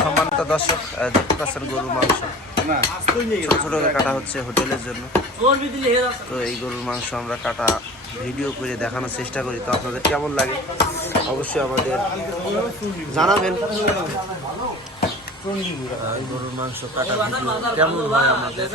সম্মানিত দর্শক, দেখতে পাচ্ছেন গরুর মাংস ছোট ছোট কাটা হচ্ছে হোটেলের জন্য। তো এই গরুর মাংস আমরা কাটা ভিডিও করে দেখানোর চেষ্টা করি। তো আপনাদের কেমন লাগে অবশ্যই আমাদের জানাবেন। এই গরুর মাংস কাটা ভিডিও কেমন হয় আমাদের।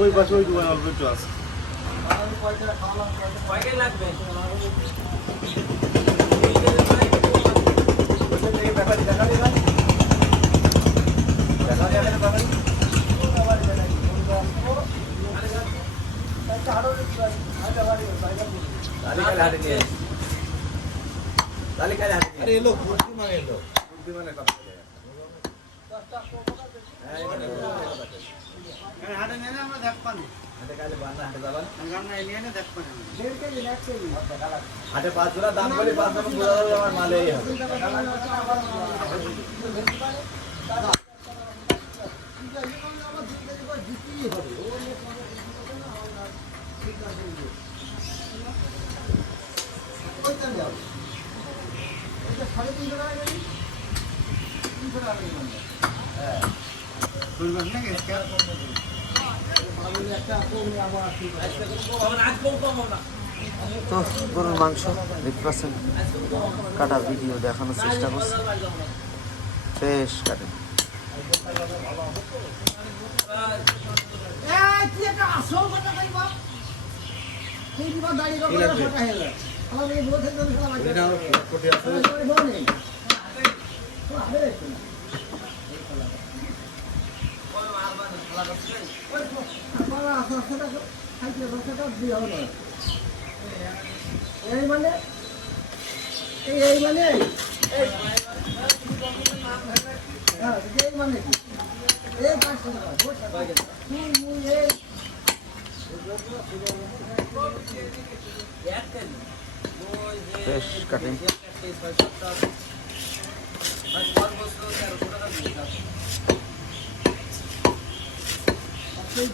ওই পাশে ওই দোকানে অল্প একটু আছে। হাটে 5 জোড়া দাম বলি 5 রকম বোঝা যাবে আমার মালে এই হবে। তো গরুর মাংস দেখতে পাচ্ছেন কাটা ভিডিও দেখানোর চেষ্টা করছি। বেশ কাটে এই মানে এই মানে এই মানে কি এই বেশ কাটিং।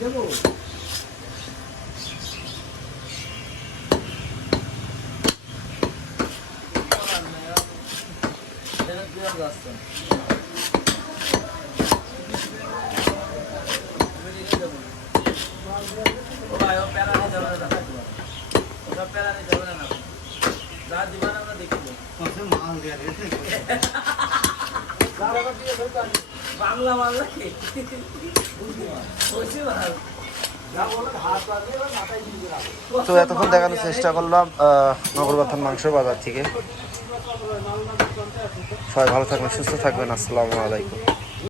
দেবো বাংলা বাংলা তো এতক্ষণ দেখানোর চেষ্টা করলাম নগরবাথান মাংস বাজার থেকে। সবাই ভালো থাকবেন, সুস্থ থাকবেন। আসসালামু আলাইকুম।